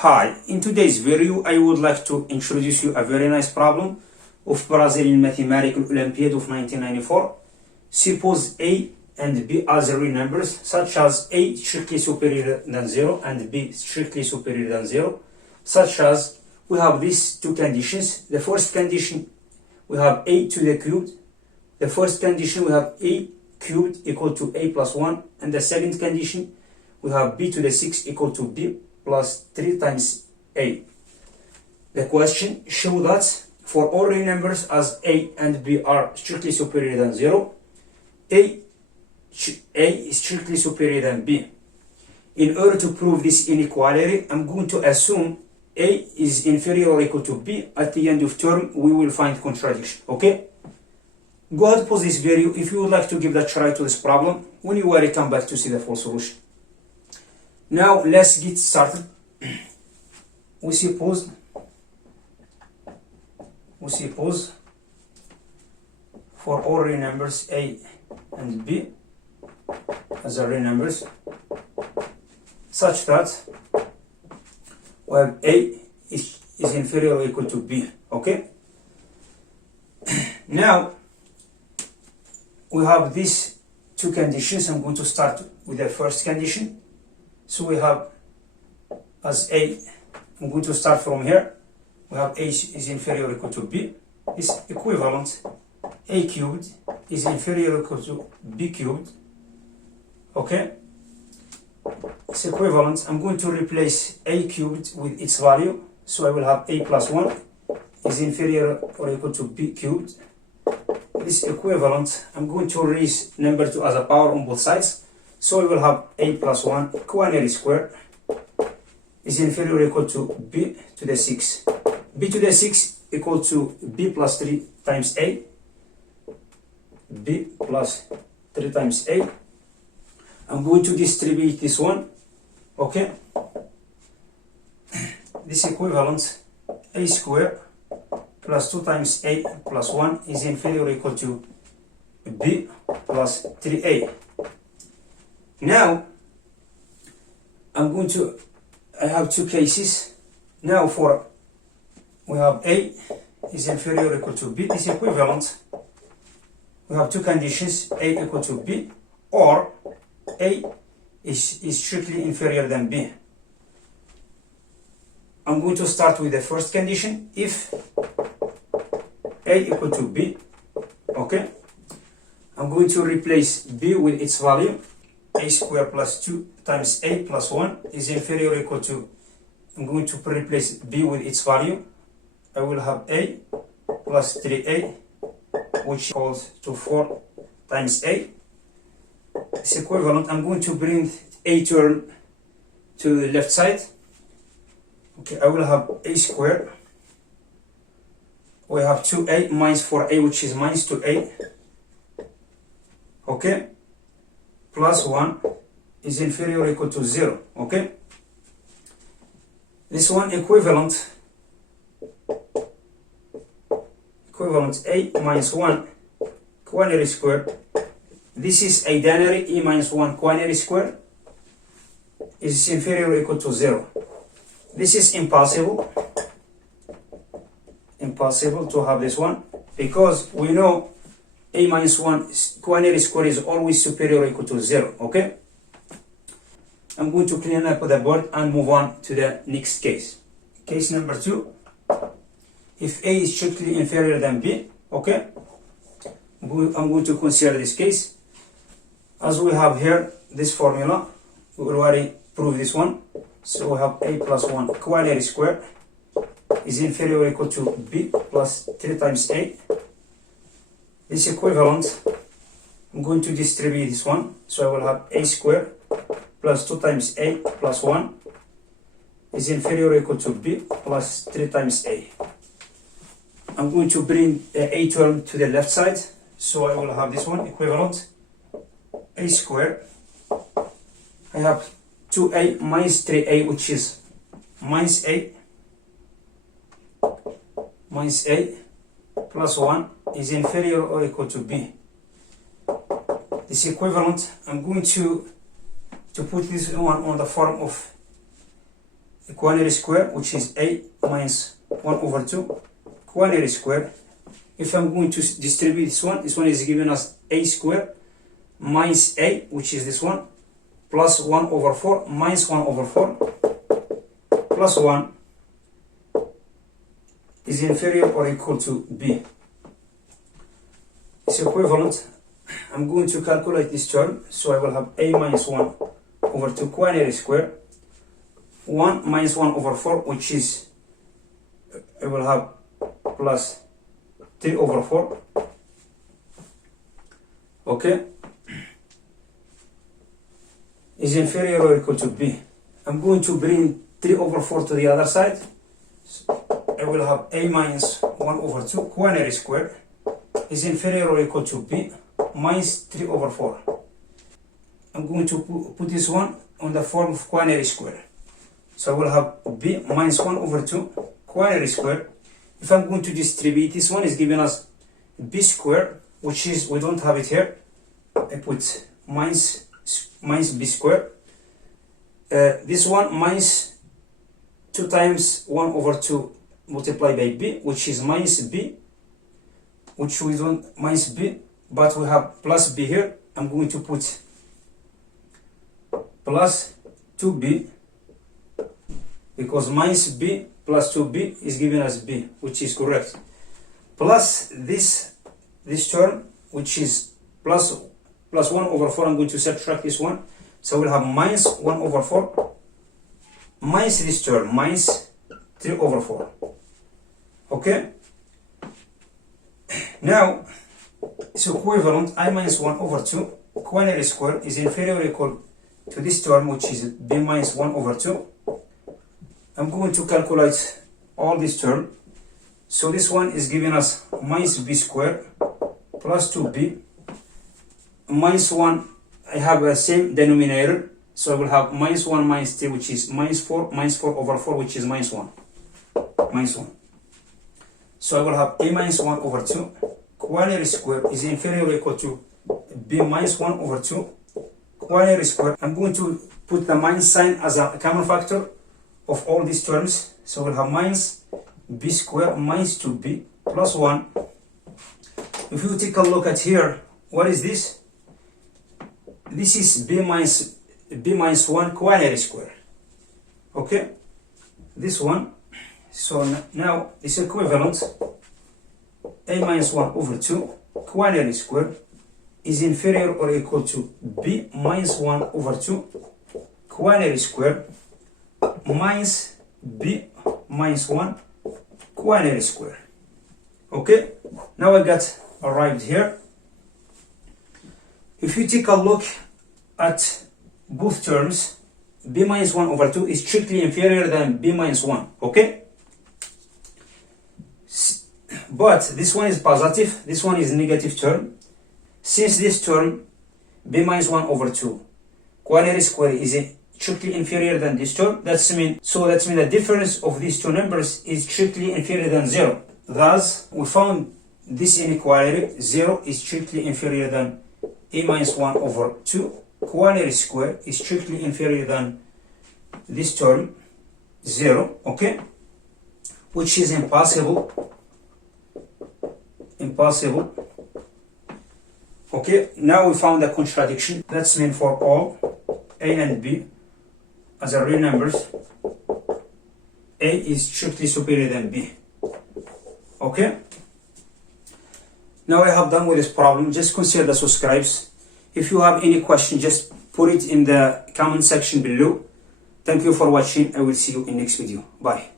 Hi, in today's video I would like to introduce you a very nice problem of Brazilian Mathematical Olympiad of 1994. Suppose A and B are the real numbers, such as A strictly superior than 0 and B strictly superior than 0, such as we have these two conditions. The first condition we have A to the cubed. The first condition we have A cubed equal to A plus 1, and the second condition we have B to the 6 equal to B plus 3 times A. The question shows that for all real numbers as A and B are strictly superior than 0, A is strictly superior than B. In order to prove this inequality, I'm going to assume A is inferior or equal to B. At the end of term, we will find contradiction, okay? Go ahead, pause this video if you would like to give that try to this problem. When you are, come back to see the full solution. Now let's get started. We suppose for all real numbers A and B as real numbers, such that well A is inferior or equal to B. Okay. Now we have these two conditions. I'm going to start with the first condition. So we have as A, I'm going to start from here. We have A is inferior or equal to B. Is equivalent A cubed is inferior or equal to B cubed. Okay? It's equivalent. I'm going to replace A cubed with its value. So I will have A plus 1 is inferior or equal to B cubed. This equivalent. I'm going to raise number 2 as a power on both sides. So we will have A plus 1 quinary square is inferior or equal to B to the 6. B to the 6 equal to B plus 3 times A. B plus 3 times A. I'm going to distribute this one. Okay. This equivalent A square plus 2 times A plus 1 is inferior or equal to B plus 3A. Now, I have two cases. Now we have A is inferior or equal to B. This equivalent, we have two conditions, A equal to B, or A is strictly inferior than B. I'm going to start with the first condition. If A equal to B, okay, I'm going to replace B with its value. A square plus 2 times A plus 1 is inferior or equal to, I'm going to replace B with its value. I will have A plus 3A, which equals to 4 times A. It's equivalent. I'm going to bring A term to the left side. Okay, I will have A square. We have 2A minus 4A, which is minus 2A. Okay. Plus 1 is inferior or equal to 0. Okay. This one equivalent A minus 1 quinary square. This is identity. A minus 1 quinary square is inferior or equal to 0. This is impossible to have this one, because we know A minus 1 quinary square is always superior or equal to 0. Okay. I'm going to clean up the board and move on to the next case. Case number 2. If A is strictly inferior than B, okay, I'm going to consider this case. As we have here this formula, we already proved this one. So we have A plus 1 quinary square is inferior or equal to B plus 3 times A. This equivalent, I'm going to distribute this one. So I will have A square plus 2 times A plus 1 is inferior or equal to B plus 3 times A. I'm going to bring the A term to the left side. So I will have this one equivalent A square. I have 2A minus 3A, which is minus A plus 1 is inferior or equal to B. This equivalent, I'm going to put this one on the form of quantity square, which is a minus 1 over 2 quantity square. If I'm going to distribute this one is giving us a square minus a, which is this one, plus 1 over 4 minus 1 over 4 plus 1 is inferior or equal to b. It's equivalent. I'm going to calculate this term, so I will have a minus 1 over 2 quantity square, 1 minus 1 over 4, which is, I will have plus 3 over 4, okay, is inferior or equal to b. I'm going to bring 3 over 4 to the other side, so I will have a minus 1 over 2 quantity square is inferior or equal to b minus 3 over 4. I'm going to put this one on the form of quantity square. So I will have b minus 1 over 2 quantity square. If I'm going to distribute, this one is giving us b square, which is, we don't have it here. I put minus b square. This one minus 2 times 1 over 2 multiplied by b, which is minus b, which we don't, minus b, but we have plus b here. I'm going to put plus 2b, because minus b plus 2b is giving us b, which is correct, plus this term, which is plus 1 over 4. I'm going to subtract this one, so we'll have minus 1 over 4 minus this term, minus 3 over 4. Okay, now it's equivalent. I minus 1 over 2 quantity square is inferior or equal to this term, which is b minus 1 over 2. I'm going to calculate all this term. So this one is giving us minus b square plus 2b minus 1. I have the same denominator, so I will have minus 1 minus 3, which is minus 4 over 4, which is minus 1. So I will have a minus 1 over 2 quantity square is inferior or equal to b minus 1 over 2 quantity square. I'm going to put the minus sign as a common factor of all these terms. So we'll have minus b square minus 2b plus 1. If you take a look at here, what is this? This is b minus 1 quantity square. Okay, this one. So now this equivalent, a minus 1 over 2 quantity square is inferior or equal to b minus 1 over 2 quantity square minus b minus 1 quantity square. Okay, now I got arrived here. If you take a look at both terms, b minus 1 over 2 is strictly inferior than b minus 1. Okay, but this one is positive, this one is negative term. Since this term, b minus 1 over 2 quantity square is strictly inferior than this term, that's mean the difference of these two numbers is strictly inferior than 0. Thus, we found this inequality, 0 is strictly inferior than a minus 1 over 2 quantity square is strictly inferior than this term, 0. Okay, which is impossible. Okay, now we found a contradiction. That's mean for all a and b as a real numbers, a is strictly superior than b. Okay, now I have done with this problem. Just consider the subscribes. If you have any question, just put it in the comment section below. Thank you for watching. I will see you in next video. Bye.